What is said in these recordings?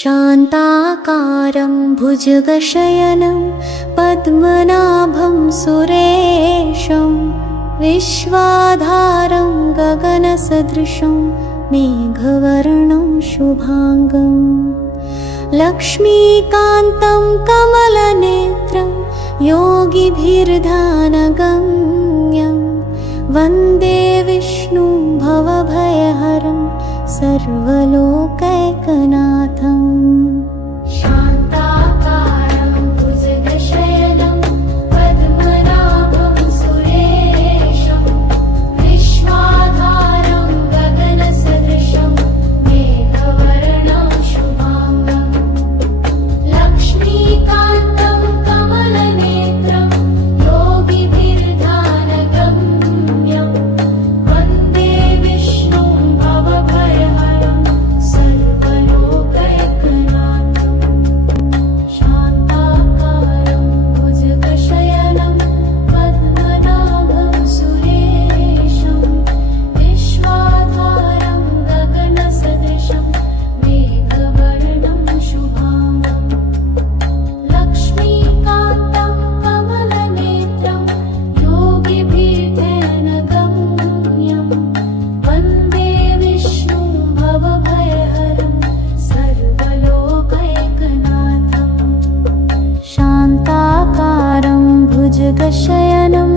शान्ताकारं भुजगशयनं पद्मनाभं सुरेशं विश्वाधारं गगनसदृशं मेघवर्णं शुभांगं लक्ष्मीकान्तं कमलनेत्रं योगिभिर्ध्यानगम्यं वन्दे विष्णुं भवभयहरं सर्वलोकैकनाथम्। शान्ताकारं भुजगशयनं पद्मनाभं सुरेशं विश्वाधारं गगनसदृशं मेघवर्णं शुभांगं लक्ष्मीकान्तं कमलनेत्रं योगिभिर्ध्यानगम्यं वन्दे विष्णुं भवभयहरं सर्वलोकैकनाथम्। शान्ताकारं भुजगशयनं पद्मनाभं सुरेशं विश्वाधारं गगनसदृशं मेघवर्णं शुभांगं लक्ष्मीकान्तं कमलनेत्रं योगिभिर्ध्यानगम्यं वन्दे विष्णुं भवभयहरं सर्वलोकैकनाथम्। शान्ताकारं भुजगशयनं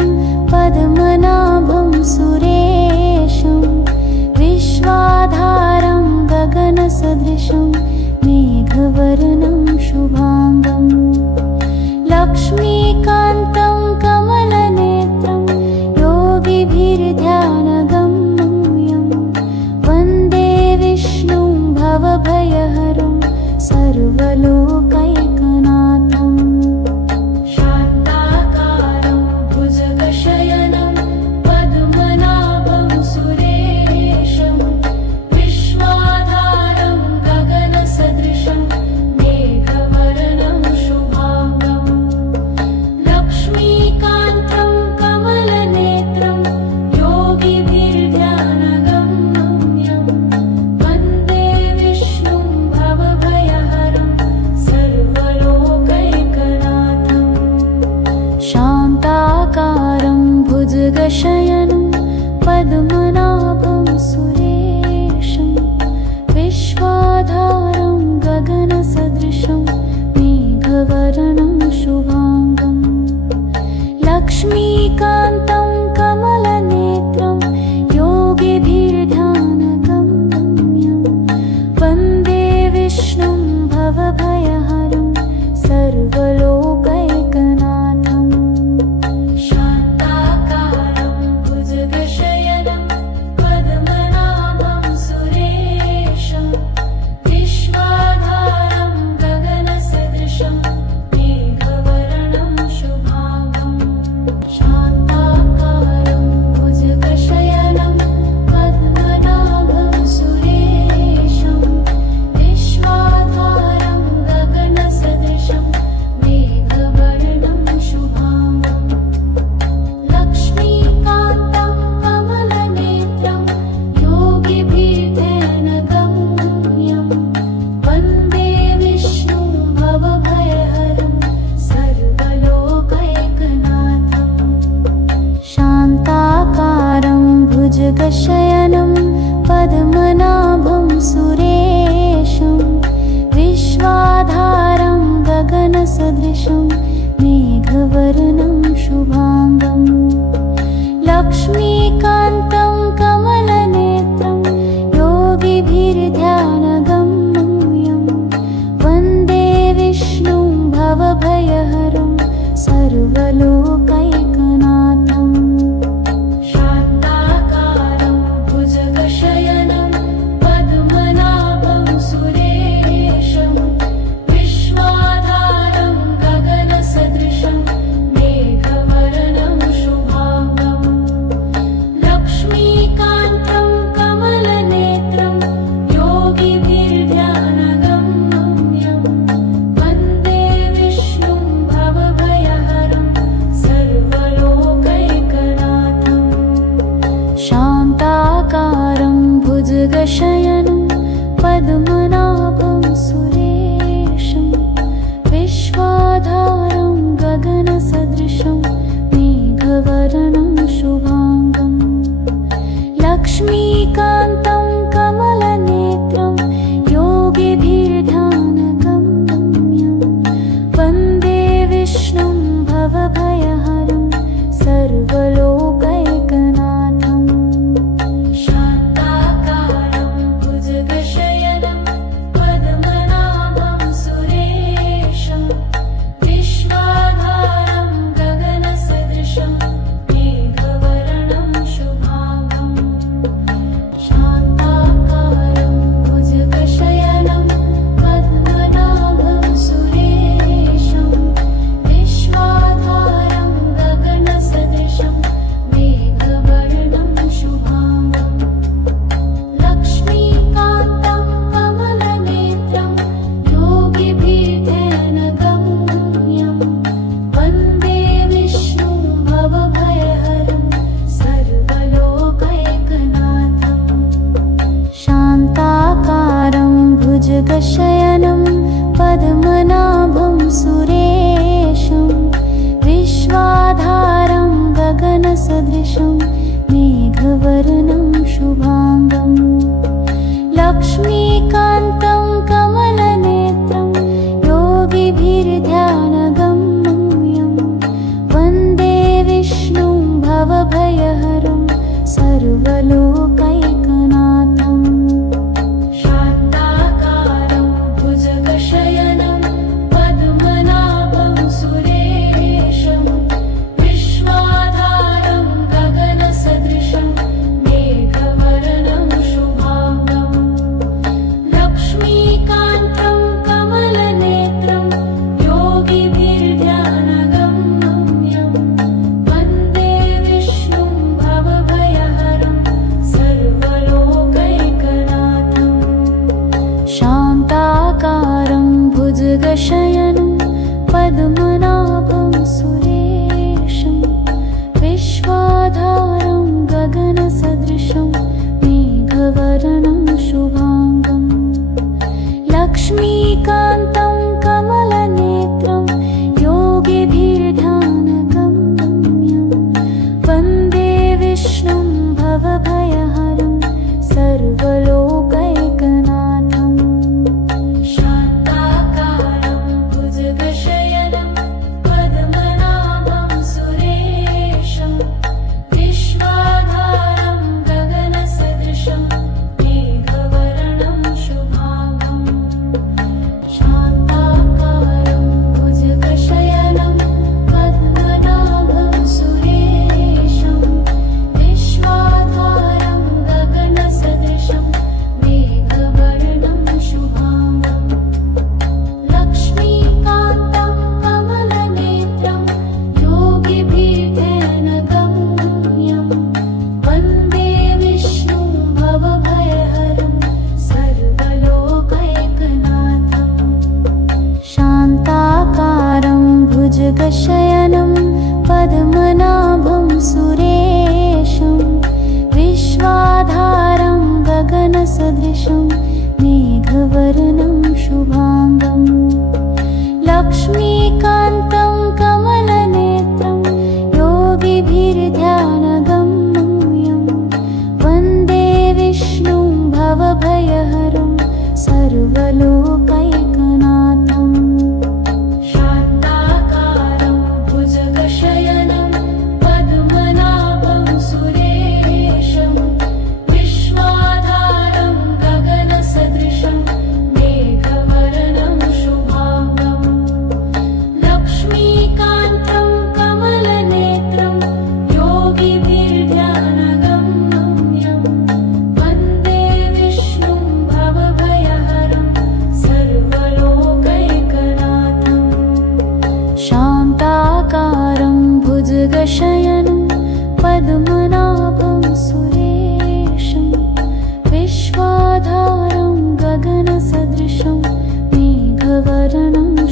पद्मनाभं सुरेशं विश्वाधारं गगनसदृशं मेघवर्णं शुभांगं लक्ष्मीकान्तं कमलनेत्रं योगिभिर्ध्यानगम्यं वन्दे विष्णुं भवभयहरं सर्वलोकैकनाथम्। शान्ताकारं भुजगशयनं पद्मनाभं सुरेशं विश्वाधारं गगनसदृशं मेघवर्णं शुभांगं लक्ष्मीकान्तं कमलनेत्रं योगिभिर्ध्यानगम्यं वन्दे विष्णुं भवभयहरं सर्वलोकैकनाथम्। शान्ताकारं भुजगशयनं पद्मनाभं सुरेशं विश्वाधारं गगनसदृशं मेघवर्णं शुभांगं लक्ष्मीकान्तं कमलनेत्रं योगिभिर्ध्यानगम्यं वन्दे विष्णुं भवभयहरं सर्वलोकैकनाथम्। शान्ताकारं भुजगशयनं पद्मनाभं सुरेशं विश्वाधारं गगनसदृशं मेघवर्णं शुभांगं शान्ताकारं भुजगशयनं पद्मनाभं सुरेशं विश्वाधारं गगनसदृशं मेघवर्णं शुभांगं लक्ष्मीकान्तं कमलनेत्रं योगिभिर्ध्यानगम्यं वन्दे विष्णुं भवभयहरं सर्वलोकैकनाथम्। शान्ताकारं भुजगशयनं पद्मनाभं सुरेशं विश्वाधारं गगनसदृशं मेघवर्णं शुभांगं लक्ष्मीकान्तं कमलनेत्रं योगिभिर्ध्यानगम्यं वन्दे विष्णुं भवभयहरं सर्वलोकैकनाथम्। शान्ताकारं भुजगशयनं पद्मनाभं सुरेशं विश्वाधारं गगनसदृशं मेघवर्णं शुभांगं लक्ष्मीकान्तं कमलनेत्रं योगिभिर्ध्यानगम्यं वन्दे विष्णुं भवभयहरं सर्वलोकैकनाथम्। शान्ताकारं भुजगशयनं पद्मनाभं सुरेशं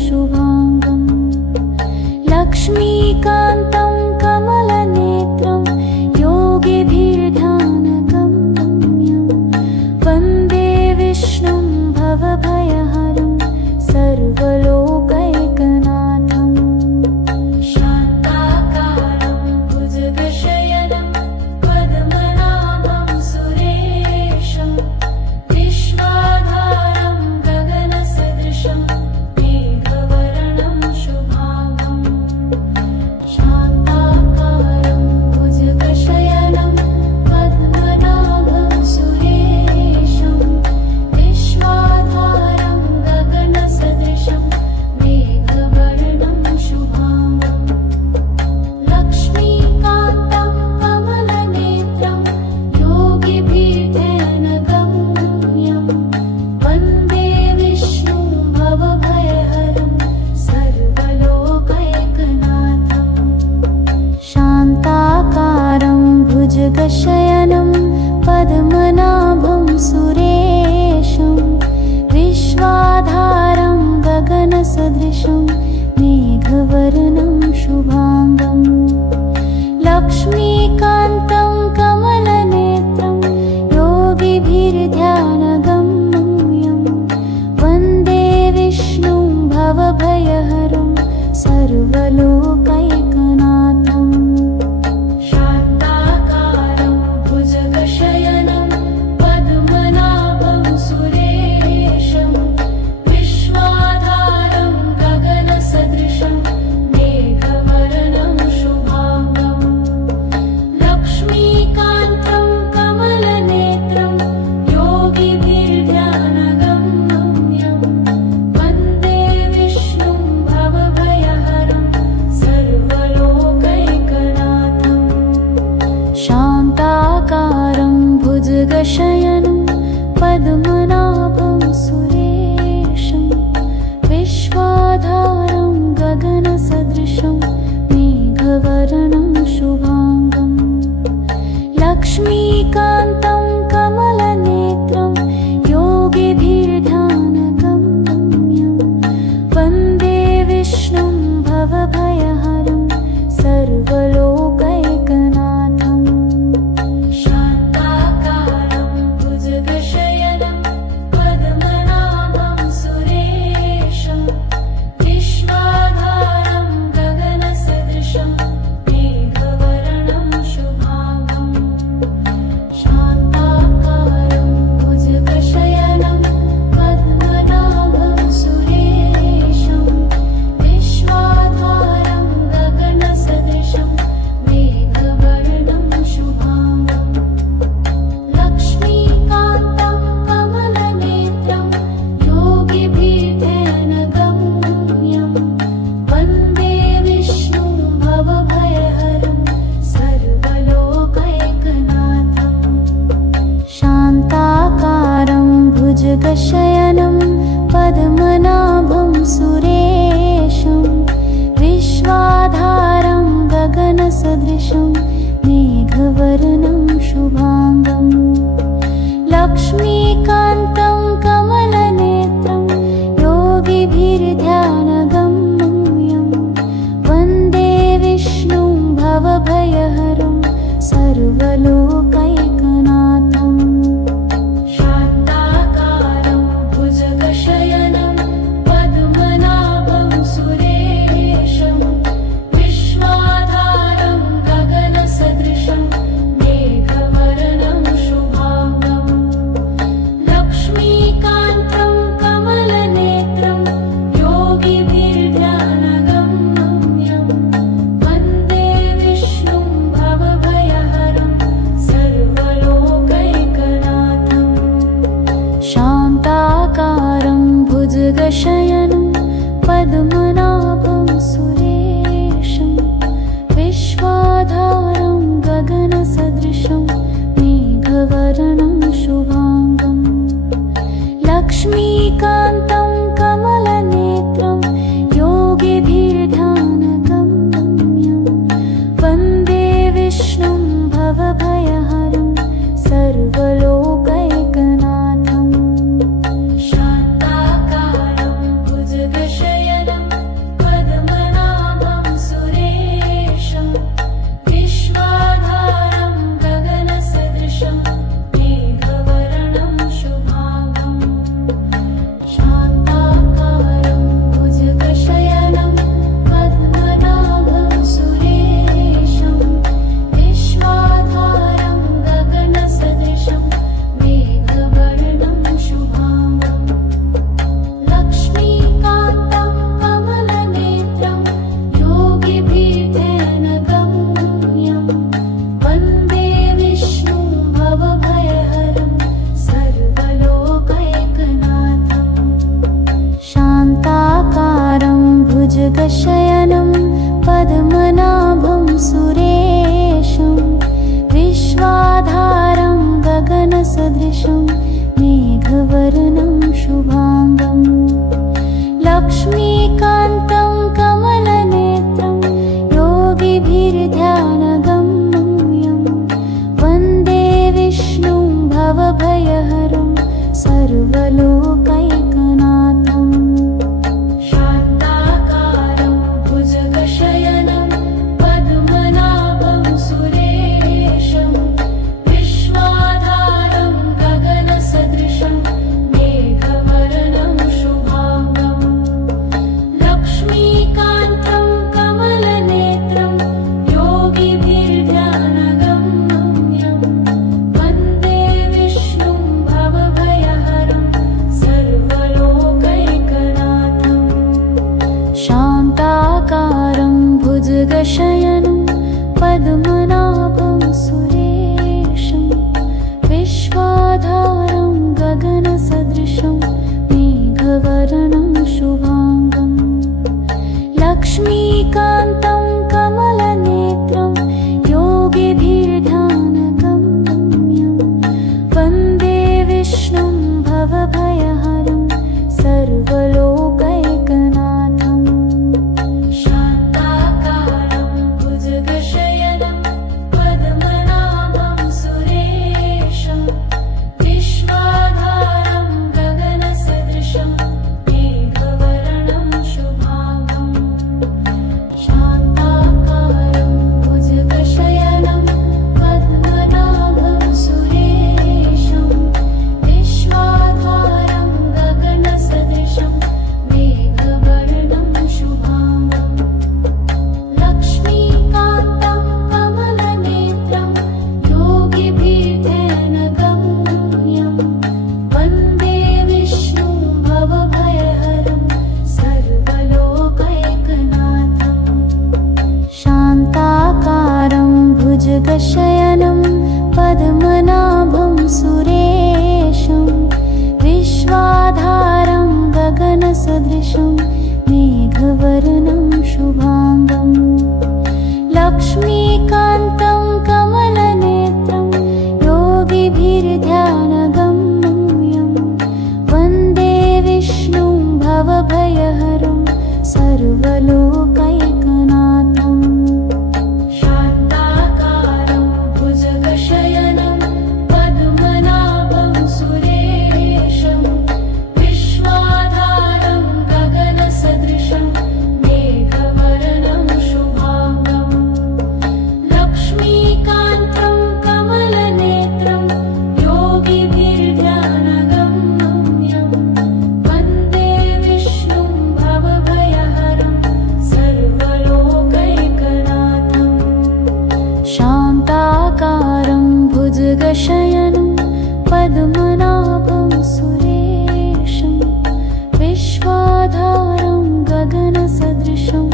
शुभाङ्गम् लक्ष्मीकान्तं कमलनेत्रं योगिभिर्ध्यानगम्यं वन्दे विष्णुं भवभयहरं सर्वलोकैकनाथम् शान्ताकारं भुजगशयनं पद्मनाभं सुरेशं विश्वाधारं गगनसदृशं मेघवर्णं शुभाङ्गम् शान्ताकारं भुजगशयनं पद्मनाभं सुरेशं विश्वाधारं गगनसदृशं मेघवर्णं शुभाङ्गम् लक्ष्मीकान्तं कमलनेत्रं योगिभिर्ध्यानगम्यं वन्दे विष्णुं भवभयहरं सर्वलोकैकनाथम् शान्ताकारं भुजगशयनं पद्मनाभं सुरेशं विश्वाधारं गगनसदृशं मेघवर्णं शुभाङ्गम् लक्ष्मीकान्तं कमलनेत्रं योगिभिर्ध्यानगम्यं वन्दे विष्णुं भवभयहरं सर्वलोकैकनाथम् शान्ताकारं भुजगशयनं पद्मनाभं सुरेशं विश्वाधारं गगनसदृशं मेघवर्णं शुभाङ्गम् लक्ष्मीकान्तं कमलनेत्रं योगिभिर्ध्यानगम्यं वन्दे विष्णुं भवभयहरं सर्वलोकैकनाथम् शान्ताकारं भुजगशयनं पद्मनाभं सुरेशं विश्वाधारं गगनसदृशं मेघवर्णं शुभाङ्गम् लक्ष्मीकान्तं कमलनेत्रं योगिभिर्ध्यानगम्यं वन्दे विष्णुं भवभयहरं सर्वलोकैकनाथम् शान्ताकारं भुजगशयनं पद्मनाभं सुरेशं विश्वाधारं गगनसदृशं मेघवर्णं शुभाङ्गम् शान्ताकारं भुजगशयनं पद्मनाभं सुरेशं विश्वाधारं गगनसदृशं मेघवर्णं शुभाङ्गम् लक्ष्मीकान्तं कमलनेत्रं योगिभिर्ध्यानगम्यं वन्दे विष्णुं भवभयहरं सर्वलोकैकनाथम् शान्ताकारं भुजगशयनं पद्मनाभं सुरेशं विश्वाधारं गगनसदृशं मेघवर्णं शुभाङ्गम् लक्ष्मीकान्तं कमलनेत्रं योगिभिर्ध्यानगम्यं वन्दे विष्णुं भवभयहरं सर्वलोकैकनाथम् शान्ताकारं भुजगशयनं पद्मनाभं सुरेशं विश्वाधारं गगनसदृशं मेघवर्णं शुभाङ्गम् लक्ष्मीकान्तं कमलनेत्रं योगिभिर्ध्यानगम्यं वन्दे विष्णुं भवभयहरं सर्वलोकैकनाथम् शान्ताकारं भुजगशयनं पद्मनाभं सुरेशं विश्वाधारं गगनसदृशं मेघवर्णं शुभाङ्गम् लक्ष्मीकान्तं कमलनेत्रं योगिभिर्ध्यानगम्यं वन्दे विष्णुं भवभयहरं सर्वलोकैकनाथम् शान्ताकारं भुजगशयनं गगनसदृशं मेघवर्णं शुभाङ्गम् लक्ष्मीकान्तं कमलनेत्रं योगिभिर्ध्यानगम्यं वन्दे विष्णुं भवभयहरं सर्वलोकैकनाथम् शान्ताकारं भुजगशयनं पद्मनाभं सुरेशं विश्वाधारं गगनसदृशं मेघवर्णं शुभाङ्गम् लक्ष्मीकान्तं कमलनेत्रं योगिभिर्ध्यानगम्यं वन्दे विष्णुं भवभयहरं सर्वलोकैकनाथम् शान्ताकारं भुजगशयनं पद्मनाभं सुरेशं विश्वाधारं गगनसदृशं मेघवर्णं शुभाङ्गम् लक्ष्मीकान्तं कमलनेत्रं योगिभिर्ध्यानगम्यं वन्दे विष्णुं भवभयहरं सर्वलोकैकनाथम् शान्ताकारं भुजगशयनं पद्मनाभं सुरेशं विश्वाधारं गगनसदृशं मेघवर्णं शुभाङ्गम् शान्ताकारं भुजगशयनं पद्मनाभं सुरेशं विश्वाधारं गगनसदृशं मेघवर्णं शुभाङ्गम् लक्ष्मीकान्तं कमलनेत्रं योगिभिर्ध्यानगम्यं वन्दे विष्णुं भवभयहरं सर्वलोकैकनाथम् शान्ताकारं भुजगशयनं पद्मनाभं सुरेशं विश्वाधारं गगनसदृशं मेघवर्णं शुभाङ्गम् लक्ष्मीकान्तं कमलनेत्रं योगिभिर्ध्यानगम्यं वन्दे विष्णुं भवभयहरं सर्वलोकैकनाथम् शान्ताकारं भुजगशयनं पद्मनाभं सुरेशं विश्वाधारं गगनसदृशं मेघवर्णं शुभाङ्गम् लक्ष्मीकान्तं कमलनेत्रं योगिभिर्ध्यानगम्यं वन्दे विष्णुं भवभयहरं सर्वलोकैकनाथम् शान्ताकारं भुजगशयनं पद्मनाभं सुरेशं विश्वाधारं गगनसदृशं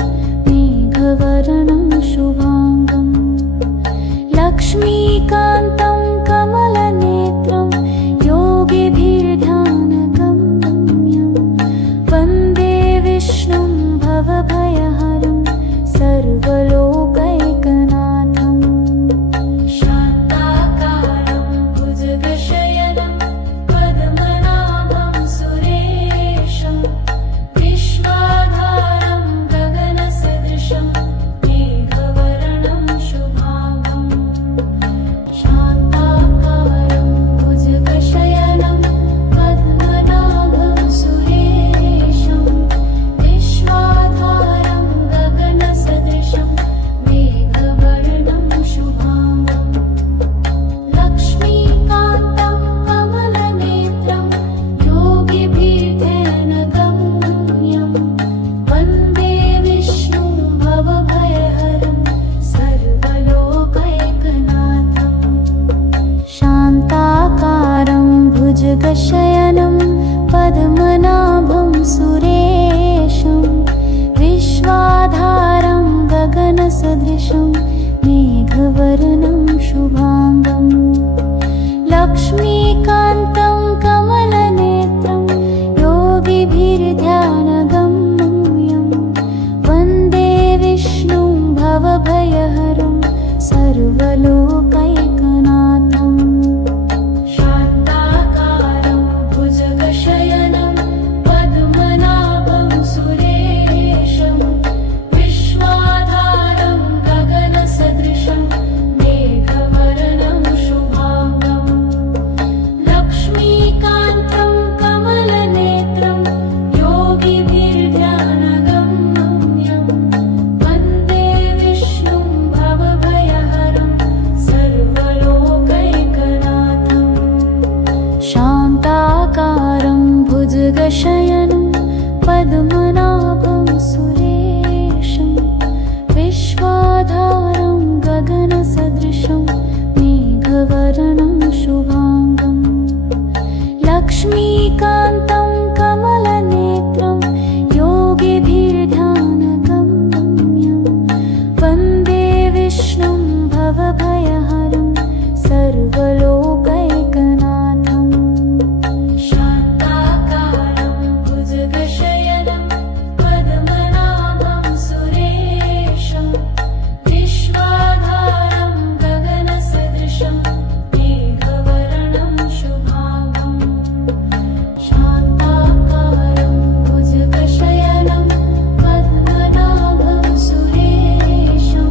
मेघवर्णं शुभाङ्गम् लक्ष्मीकान्तं कमलनेत्रं योगिभिर्ध्यानगम्यं वन्दे विष्णुं भवभयहरं सर्वलोकैकनाथम् शान्ताकारं भुजगशयनं पद्मनाभं सुरेशं विश्वाधारं गगनसदृशं मेघवर्णं शुभाङ्गम् शान्ताकारं भुजगशयनं पद्मनाभं सुरेशं विश्वाधारं गगनसदृशं मेघवर्णं शुभाङ्गम् लक्ष्मीकान्तं कमलनेत्रं योगिभिर्ध्यानगम्यं वन्दे विष्णुं भवभयहरं सर्वलोकैकनाथम् शान्ताकारं भुजगशयनं पद्मनाभं सुरेशं विश्वाधारं गगनसदृशं मेघवर्णं शुभाङ्गम् लक्ष्मीकान्तं कमलनेत्रं योगिभिर्ध्यानगम्यं वन्दे विष्णुं भवभयहरं सर्वलोकैकनाथम् शान्ताकारं भुजगशयनं पद्मनाभं सुरेशं विश्वाधारं गगनसदृशं मेघवर्णं शुभाङ्गं लक्ष्मीकान्तं कमलनेत्रं योगिभिर्ध्यानगम्यं वन्दे विष्णुं भवभयहरं सर्वलोकैकनाथं शान्ताकारं भुजगशयनं पद्मनाभं सुरेशं विश्वाधारं गगनसदृशं मेघवर्णं शुभाङ्गं शान्ताकारं भुजगशयनं पद्मनाभं सुरेशं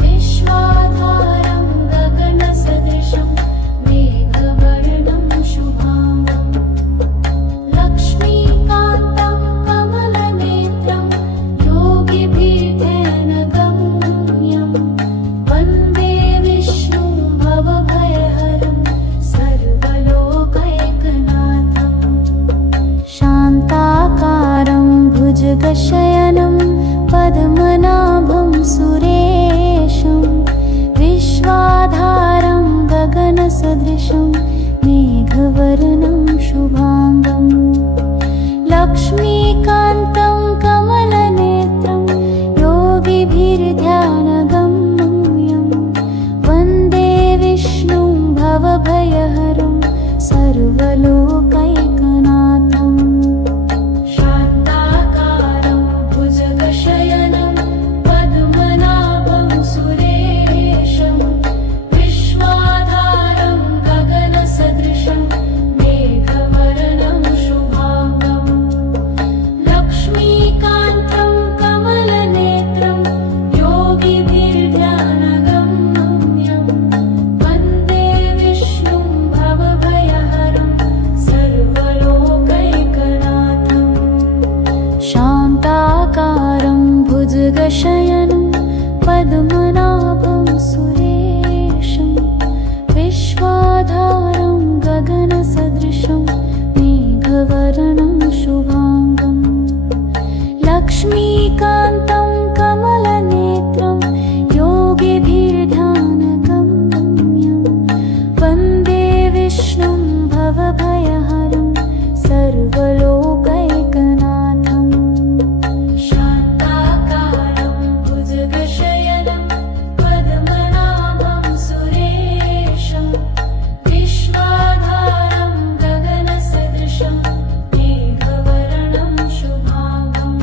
विश्वाधारं गगनसदृशं मेघवर्णं शुभाङ्गं लक्ष्मीकान्तं कमलनेत्रं योगिभिर्ध्यानगम्यं वन्दे विष्णुं भवभयहरं सर्वलोकैकनाथं शान्ताकारं भुजगशयनं पद्मनाभं सुरेशं विश्वाधारं गगनसदृशं मेघवर्णं शुभाङ्गं लक्ष्मीकान्तं कमलनेत्रं योगिभिर्ध्यानगम्यं वन्दे विष्णुं भवभयहरं सर्वलोकैकनाथं शान्ताकारं भुजगशयनं पद्मनाभं सुरेशं विश्वाधारं गगनसदृशं मेघवर्णं शुभाङ्गं लक्ष्मीकान्तं कमलनेत्रं योगिभिर्ध्यानगम्यं वन्दे विष्णुं भवभयहरं सर्वलोकैकनाथं शान्ताकारं भुजगशयनं पद्मनाभं सुरेशं विश्वाधारं गगनसदृशं मेघवर्णं शुभाङ्गं लक्ष्मीकान्तं कमलनेत्रं योगिभिर्ध्यानगम्यं वन्दे विष्णुं भवभयहरं सर्वलोकैकनाथं शान्ताकारं भुजगशयनं पद्मनाभं सुरेशं विश्वाधारं गगनसदृशं मेघवर्णं शुभाङ्गं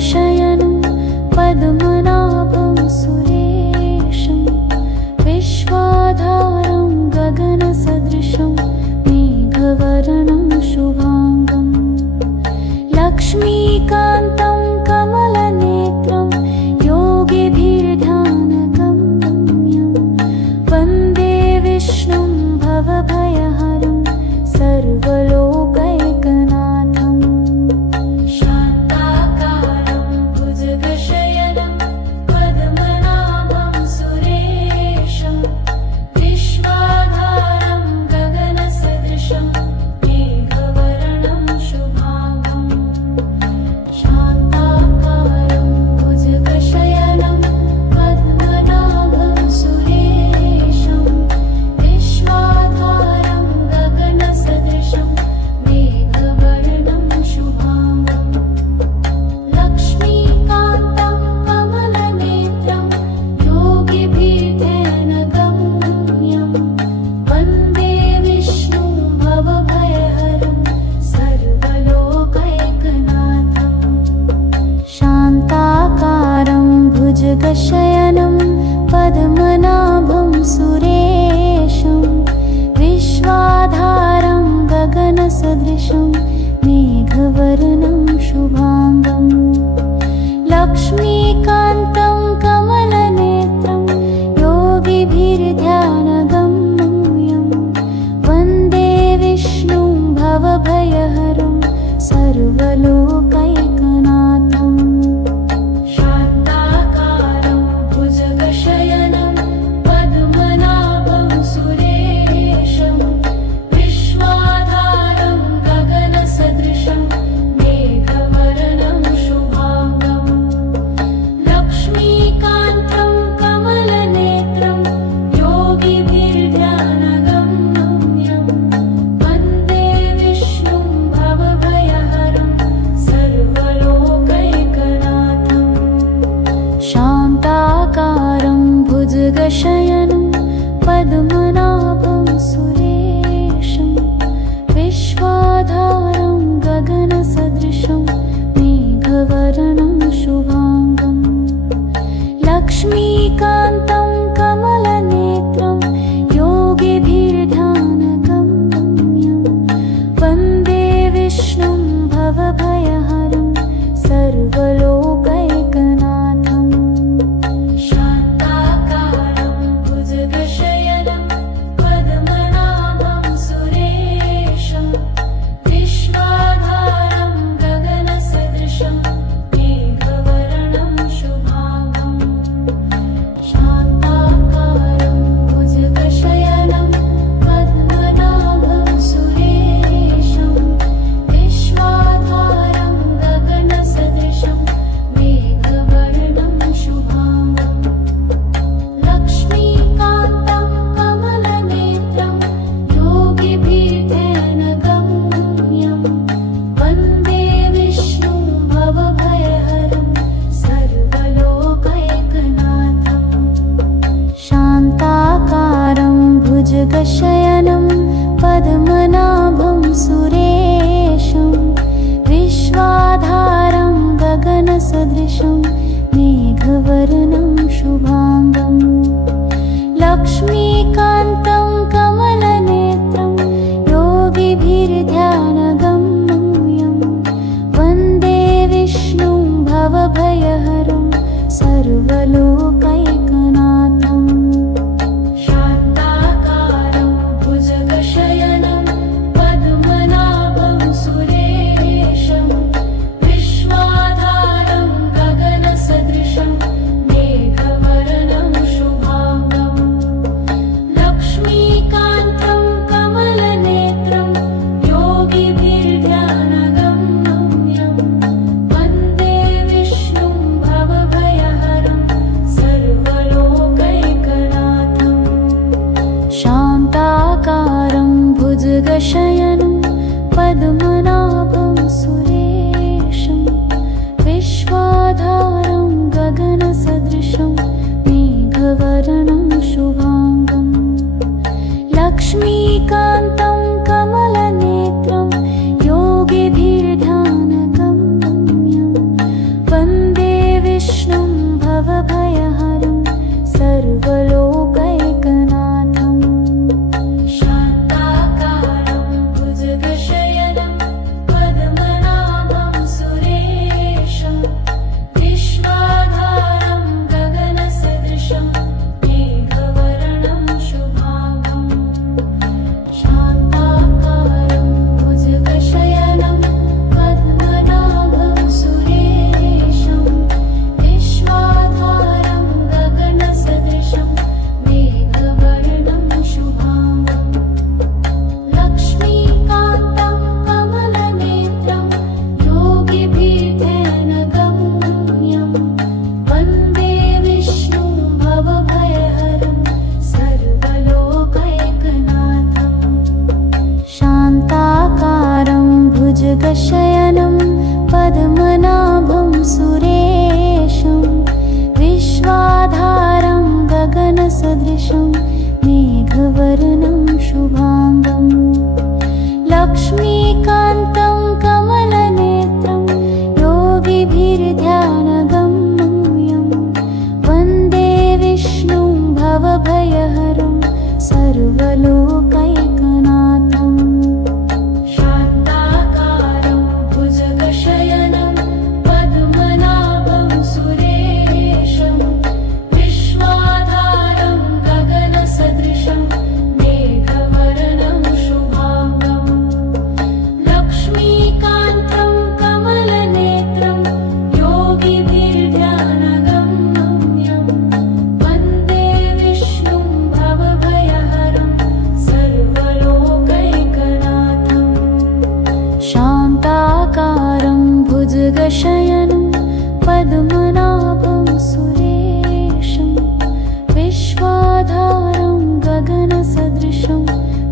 भुजगशयनं पद्मनाभं सुरेशं विश्वाधारं गगनसदृशं मेघवर्णं शुभाङ्गं लक्ष्मीकान्तं कमलनेत्रं योगिभिर्ध्यानगम्यं वन्दे विष्णुं भवभयहरं सर्वलोकैकनाथं शान्ताकारं भुजगशयनं पद्मनाभं शान्ताकारं भुजगशयनं पद्मनाभं सुरेशं विश्वाधारं गगनसदृशं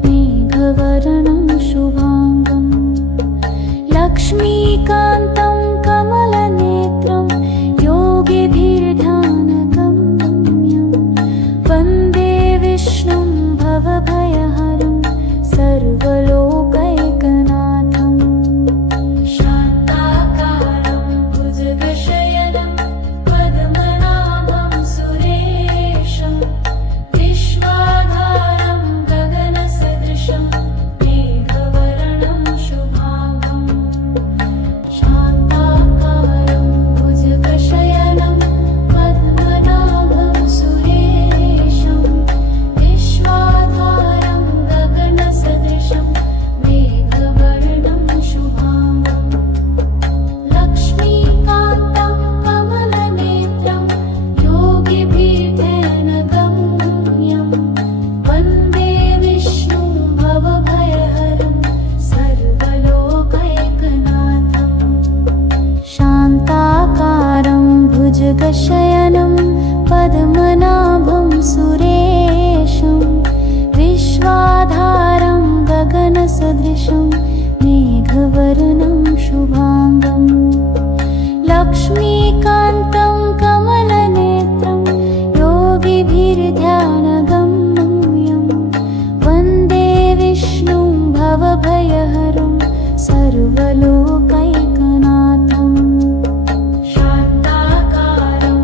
मेघवर्णं शुभाङ्गं लक्ष्मीकान्तं कमलनेत्रं योगिभिर्ध्यानगम्यं वन्दे विष्णुं भवभयहरं सर्वलोकैकनाथं शान्ताकारं भुजगशयनं पद्मनाभं सुरेशं विश्वाधारं गगनसदृशं मेघवर्णं शुभाङ्गं शान्ताकारं भुजगशयनं पद्मनाभं सुरेशं विश्वाधारं गगनसदृशं मेघवर्णं शुभाङ्गं लक्ष्मीकान्तं कमलनेत्रं योगिभिर्ध्यानगम्यं वन्दे विष्णुं भवभयहरं सर्वलोकैकनाथं शान्ताकारं भुजगशयनं पद्मनाभं सुरेशं विश्वाधारं गगनसदृशं मेघवर्णं शुभाङ्गं लक्ष्मीकान्तं कमलनेत्रं योगिभिर्ध्यानगम्यं वन्दे विष्णुं भवभयहरं सर्वलोकैकनाथं शान्ताकारं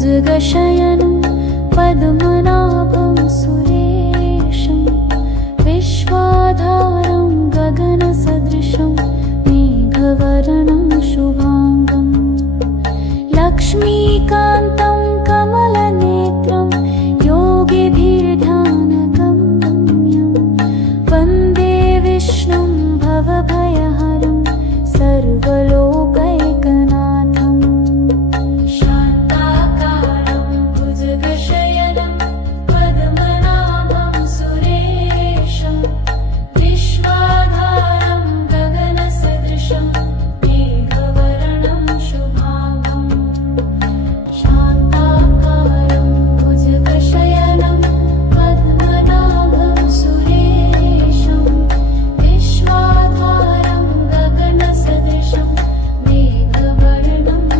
भुजगशयनं पद्मनाभं सुरेशं विश्वाधारं गगनसदृशं मेघवर्णं शुभाङ्गं लक्ष्मीकान्तं कमलनेत्रं योगिभिर्ध्यानगम्यं वन्दे विष्णुं भवभयहरं सर्वलोकैकनाथम् शान्ताकारं भुजगशयनं पद्मनाभं सुरेशं विश्वाधारं गगनसदृशं मेघवर्णं शुभाङ्गं शान्ताकारं भुजगशयनं पद्मनाभं सुरेशं विश्वाधारं गगनसदृशं मेघवर्णं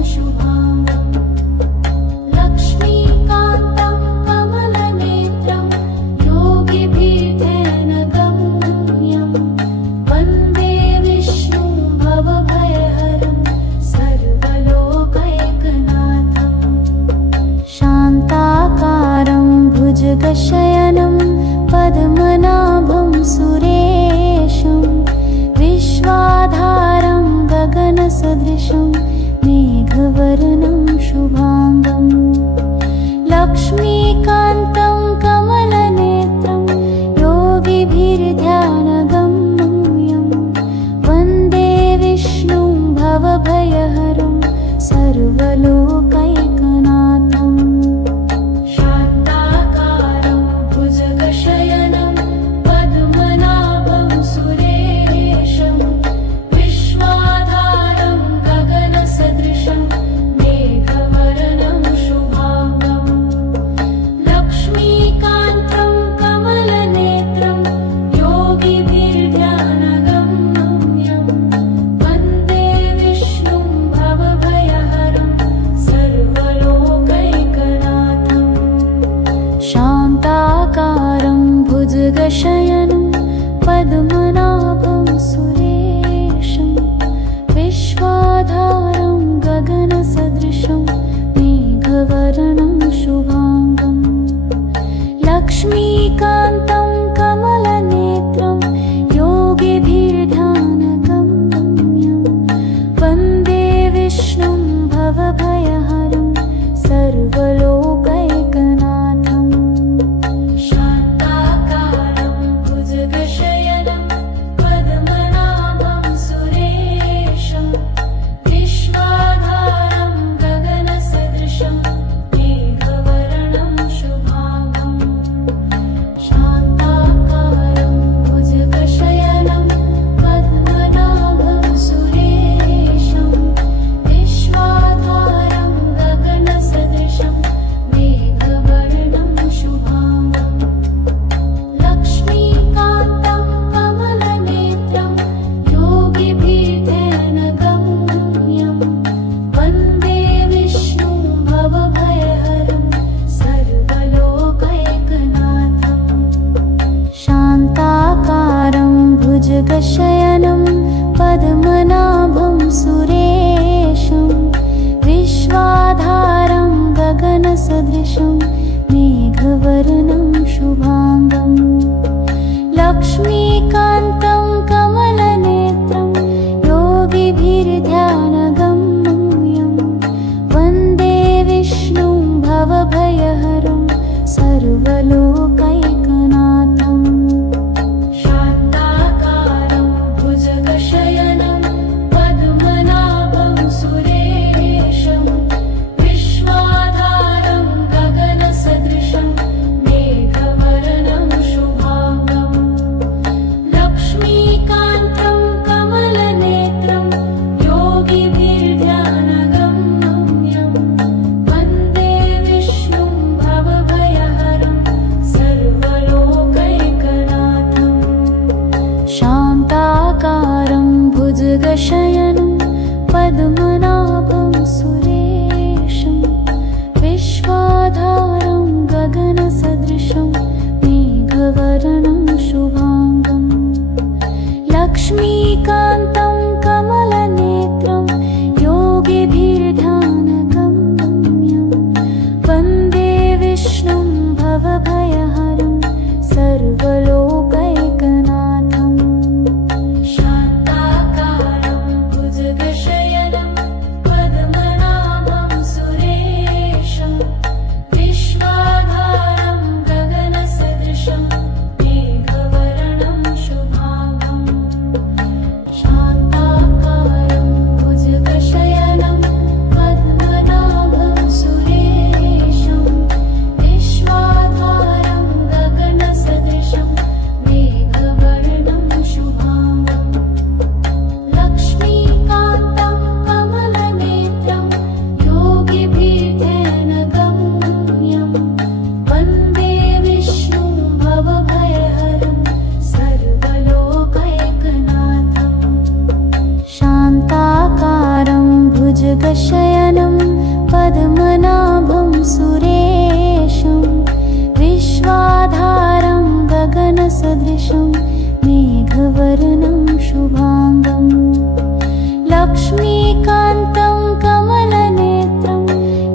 शुभाङ्गं लक्ष्मीकान्तं कमलनेत्रं योगिभिर्ध्यानगम्यं वन्दे विष्णुं भवभयहरं सर्वलोकैकनाथम् शान्ताकारं भुजगशयनं पद्मनाभं सुरेशं विश्वाधारं गगनसदृशं मेघवर्णं शुभाङ्गं लक्ष्मीकान्तं कमलनेत्रं योगिभिर्ध्यानगम्यं वन्दे विष्णुं भवभयहरं सर्वलोकैकनाथम् शान्ताकारं भुजगशयनं पद्मनाभं सुरेशं विश्वाधारं गगनसदृशं मेघवर्णं शुभाङ्गं लक्ष्मीकान्तं कमलनेत्रं योगिभिर्ध्यानगम्यं वन्दे विष्णुं भवभयहरं सर्वलोकैकनाथम् शान्ताकारं भुजगशयनं पद्मनाभं सुरेशं विश्वाधारं गगनसदृशं मेघवर्णं शुभाङ्गं लक्ष्मीकान्तं कमलनेत्रं योगिभिर्ध्यानगम्यं वन्दे विष्णुं भवभयहरं सर्वलोकैकनाथम् शान्ताकारं भुजगशयनं पद्मनाभं सुरेशं विश्वाधारं गगनसदृशं मेघवर्णं शुभाङ्गं शान्ताकारं भुजगशयनं पद्मनाभं सुरेशं विश्वाधारं गगनसदृशं मेघवर्णं शुभाङ्गं लक्ष्मीकान्तं कमलनेत्रं योगिभिर्ध्यानगम्यं वन्दे विष्णुं भवभयहरं सर्वलोकैकनाथम् शान्ताकारं भुजगशयनं पद्मनाभं सुरेशं विश्वाधारं गगनसदृशं मेघवर्णं शुभाङ्गं लक्ष्मीकान्तं कमलनेत्रं योगिभिर्ध्यानगम्यं वन्दे विष्णुं भवभयहरं सर्वलोकैकनाथम् शान्ताकारं भुजगशयनं पद्मनाभं सुरेशं विश्वाधारं गगनसदृशं मेघवर्णं शुभाङ्गं लक्ष्मीकान्तं कमलनेत्रं योगिभिर्ध्यानगम्यं वन्दे विष्णुं भवभयहरं सर्वलोकैकनाथम् शान्ताकारं भुजगशयनं पद्मनाभं सुरेशं विश्वाधारं गगनसदृशं मेघवर्णं शुभाङ्गं लक्ष्मीकान्तं कमलनेत्रं योगिभिर्ध्यानगम्यं सुरेशं विश्वाधारं गगनसदृशं मेघवर्णं शुभाङ्गं लक्ष्मीकान्तं कमलनेत्रं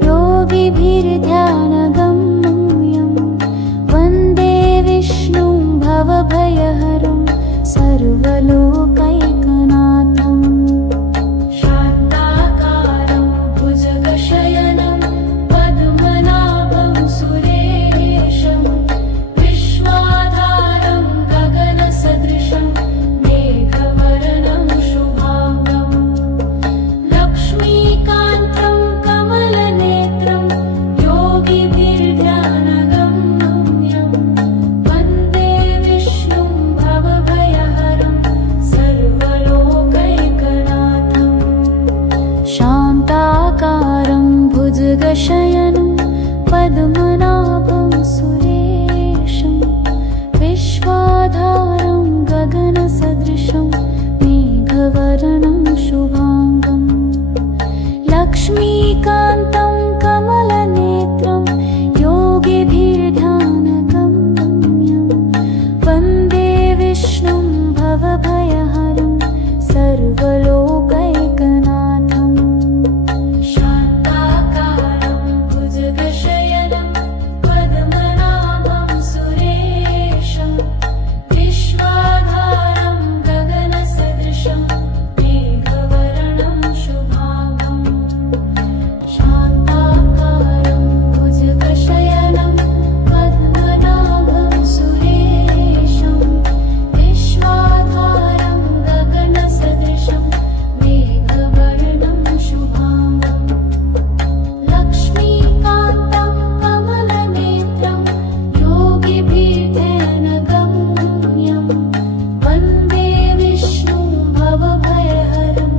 योगिभिर्ध्यानगम्यं वन्दे विष्णुं भवभयहरं सर्वलोकैकनाथम् शान्ताकारं भुजगशयनं पद्मनाभं सुरेशं विश्वाधारं गगनसदृशं मेघवर्णं शुभाङ्गं लक्ष्मीकान्तं कमलनेत्रं योगिभिर्ध्यानगम्यं वन्दे विष्णुं भवभयहरं सर्वलोकैकनाथम् शान्ताकारं भुजगशयनं पद्मनाभं सुरेशं विश्वाधारं गगनसदृशं मेघवर्णं शुभाङ्गं लक्ष्मीकान्तं कमलनेत्रं योगिभिर्ध्यानगम्यं वन्दे विष्णुं भवभयहरं सर्वलोकैकनाथम् शान्ताकारं भुजगशयनं पद्मनाभं सुरेशं विश्वाधारं गगनसदृशं मेघवर्णं शुभाङ्गं शान्ताकारं भुजगशयनं पद्मनाभं सुरेशं विश्वाधारं गगनसदृशं मेघवर्णं शुभाङ्गं लक्ष्मीकान्तं कमलनेत्रं योगिभिर्ध्यानगम्यं वन्दे विष्णुं भवभयहरं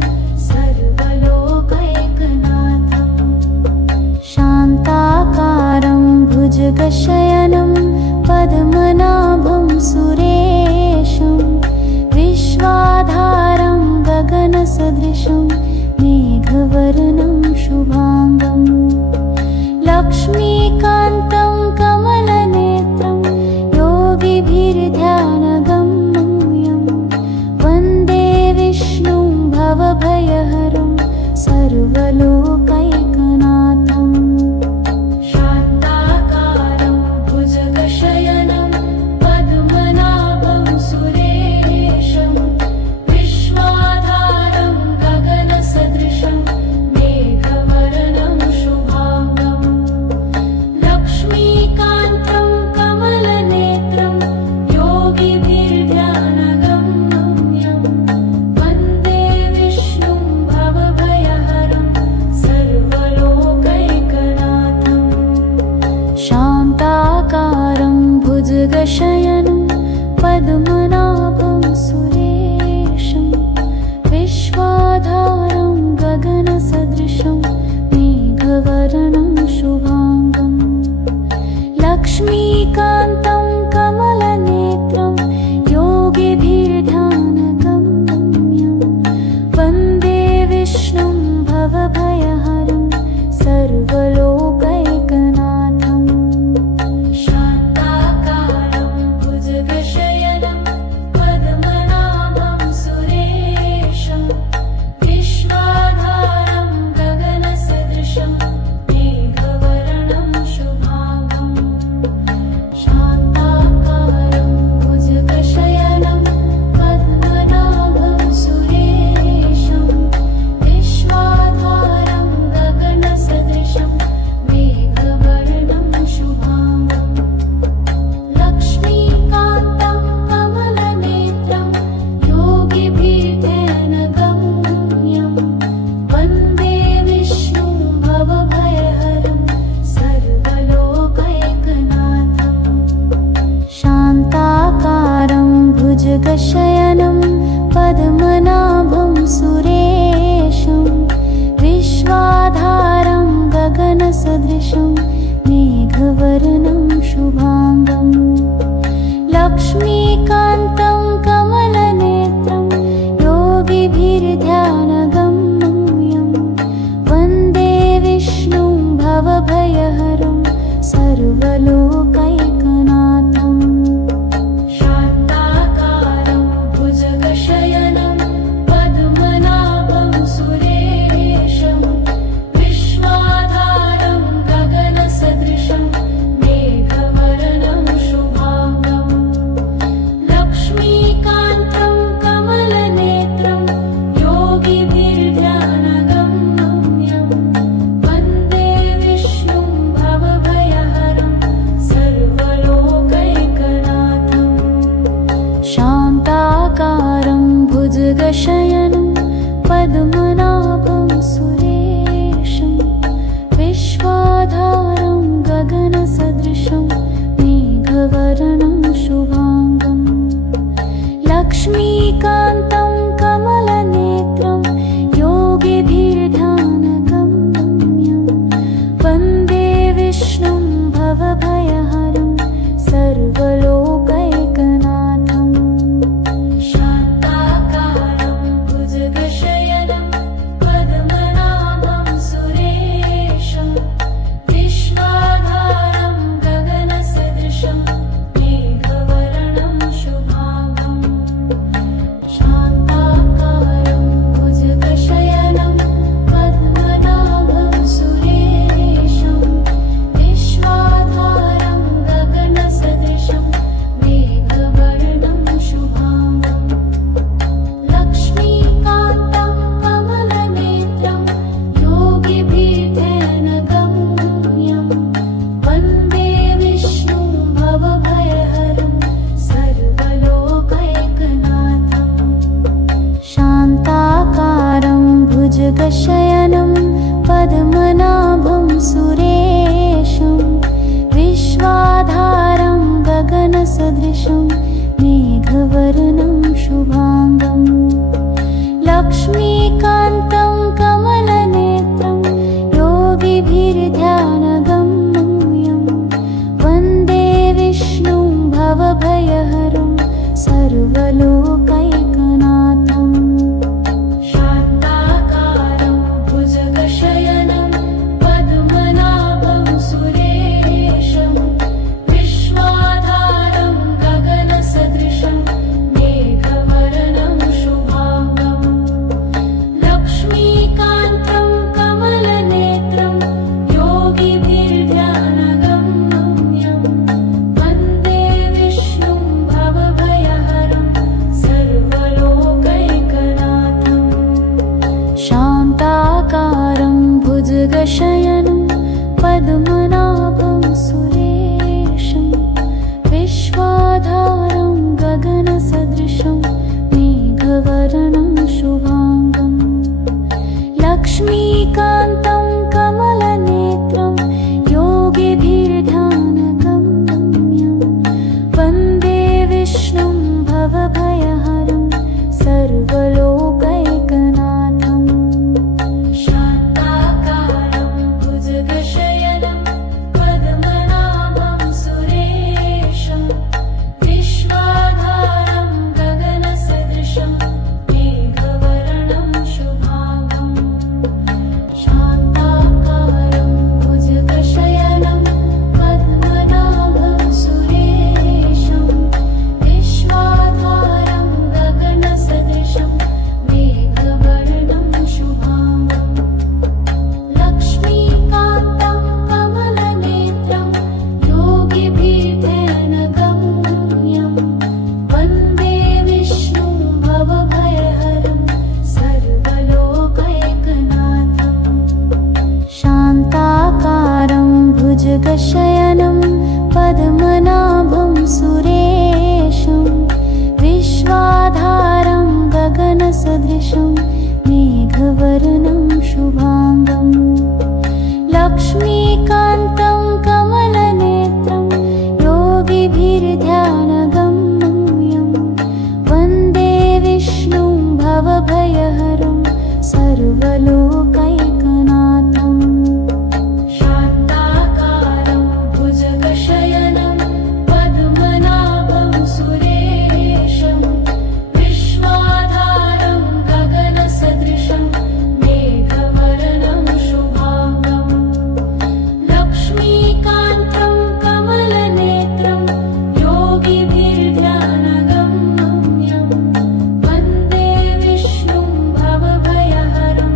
सर्वलोकैकनाथम् शान्ताकारं भुजगशयनं पद्मनाभं सुरेशं विश्वाधारं गगनसदृशं मेघवर्णं शुभाङ्गं लक्ष्मीकान्तं कमलनेत्रं योगिभिर्ध्यानगम्यं वन्दे विष्णुं भवभयहरं सर्वलोकैकनाथम् शान्ताकारं भुजगशयनं पद्मनाभं सुरेशं विश्वाधारं गगनसदृशं मेघवर्णं शुभाङ्गं लक्ष्मीकान्तं कमलनेत्रं योगिभिर्ध्यानगम्यं वन्दे विष्णुं भवभयहरं सर्वलोकैकनाथम् शान्ताकारं भुजगशयनं पद्मनाभं सुरेशं विश्वाधारं गगनसदृशं मेघवर्णं शुभाङ्गं लक्ष्मीकान्तं कमलनेत्रं योगिभिर्ध्यानगम्यं वन्दे विष्णुं भवभयहरं सर्वलोकैकनाथम् शान्ताकारं भुजगशयनं विष्णुं भवभयहरं सर्वलोकैकनाथम् शान्ताकारं भुजगशयनं पद्मनाभं सुरेशं विश्वाधारं गगनसदृशं मेघवर्णं शुभांगम् शान्ताकारं भुजगशयनं पद्मनाभं सुरेशं विश्वाधारं गगनसदृशं मेघवर्णं शुभांगम् लक्ष्मीकान्तं कमलनेत्रं योगिभिर्ध्यानगम्यं वन्दे विष्णुं भवभयहरं सर्वलोकैकनाथम् शान्ताकारं भुजगशयनं पद्मनाभं सुरेशं विश्वाधारं गगनसदृशं मेघवर्णं शुभांगम् लक्ष्मीकान्तं कमलनेत्रं योगिभिर्ध्यानगम्यं वन्दे विष्णुं भवभयहरं सर्वलोकैकनाथम् शान्ताकारं भुजगशयनं पद्मनाभं सुरेशं विश्वाधारं गगनसदृशं मेघवर्णं शुभांगम् लक्ष्मीकान्तं कमलनेत्रं योगिभिर्ध्यानगम्यं वन्दे विष्णुं भवभयहरं सर्वलोकैकनाथम् शान्ताकारं भुजगशयनं पद्मनाभं सुरेशं विश्वाधारं गगनसदृशं मेघवर्णं शुभांगम् लक्ष्मीकान्तं कमलनेत्रं योगिभिर्ध्यानगम्यं वन्दे विष्णुं भवभयहरं सर्वलोकैकनाथम् शान्ताकारं भुजगशयनं पद्मनाभं सुरेशं विश्वाधारं गगनसदृशं मेघवर्णं शुभांगम् शान्ताकारं भुजगशयनं पद्मनाभं सुरेशं विश्वाधारं गगनसदृशं मेघवर्णं शुभांगम् लक्ष्मीकान्तं कमलनेत्रं योगिभिर्ध्यानगम्यं वन्दे विष्णुं भवभयहरं सर्वलोकैकनाथम् शान्ताकारं भुजगशयनं पद्मनाभं सुरेशं विश्वाधारं गगनसदृशं मेघवर्णं शुभांगम् लक्ष्मीकान्तं कमलनेत्रं योगिभिर्ध्यानगम्यं वन्दे विष्णुं भवभयहरं सर्वलोकैकनाथम् शान्ताकारं भुजगशयनं पद्मनाभं सुरेशं विश्वाधारं गगनसदृशं मेघवर्णं शुभांगम् लक्ष्मीकान्तं कमलनेत्रं योगिभिर्ध्यानगम्यं वन्दे विष्णुं भवभयहरं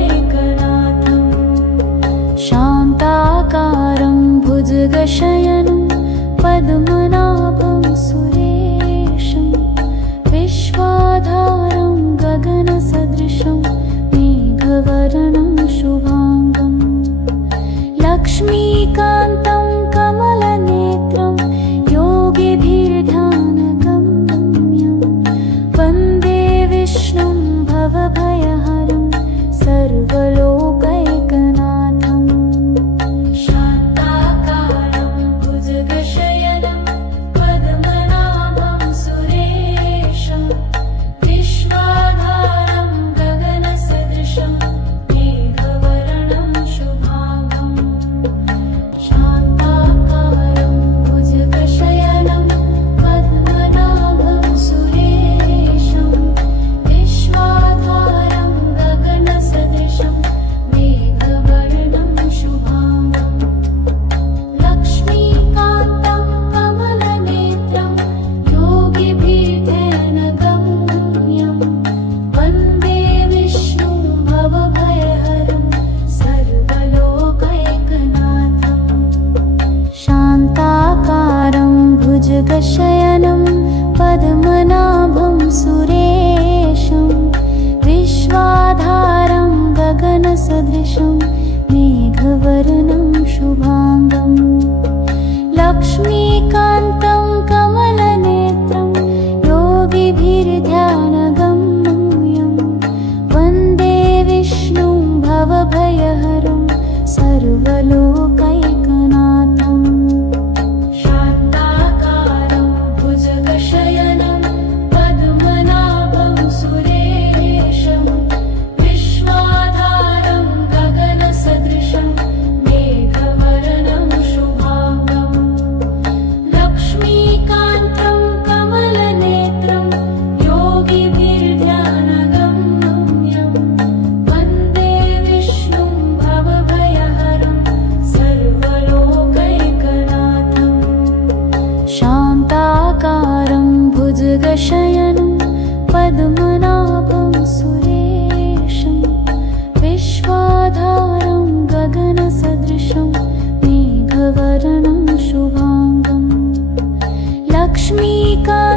सर्वलोकैकनाथम् शान्ताकारं भुजगशयनं पद्मनाभं सुरेशं विश्वाधारं गगनसदृशं मेघवर्णं शुभांगम् लक्ष्मीकान्तं कमलनेत्रं योगिभिर्ध्यानगम्यं वन्दे विष्णुं भवभयहरं सर्वलोकैकनाथम् शान्ताकारं भुजगशयनं पद्मनाभं सुरेशं विश्वाधारं गगनसदृशं मेघवर्णं शुभांगम् मेघवर्णं शुभाङ्गम् लक्ष्मीकान्तं कमलनेत्रं योगिभिर्ध्यानगम्यं वन्दे विष्णुं भवभयहरं सर्वलोकैकनाथम् शान्ताकारं भुजगशयनं पद्मनाभं सुरेशं विश्वाधारं गगनसदृशं मेघवर्णं शुभाङ्गम् लक्ष्मीकान्तं कमलनेत्रं योगिभिर्ध्यानगम्यं वन्दे विष्णुं भवभयहरं सर्वलोकैकनाथम् शान्ताकारं भुजगशयनं पद्मनाभं सुरेशं विश्वाधारं गगनसदृशं मेघवर्णं शुभाङ्गम् लक्ष्मीकान्तं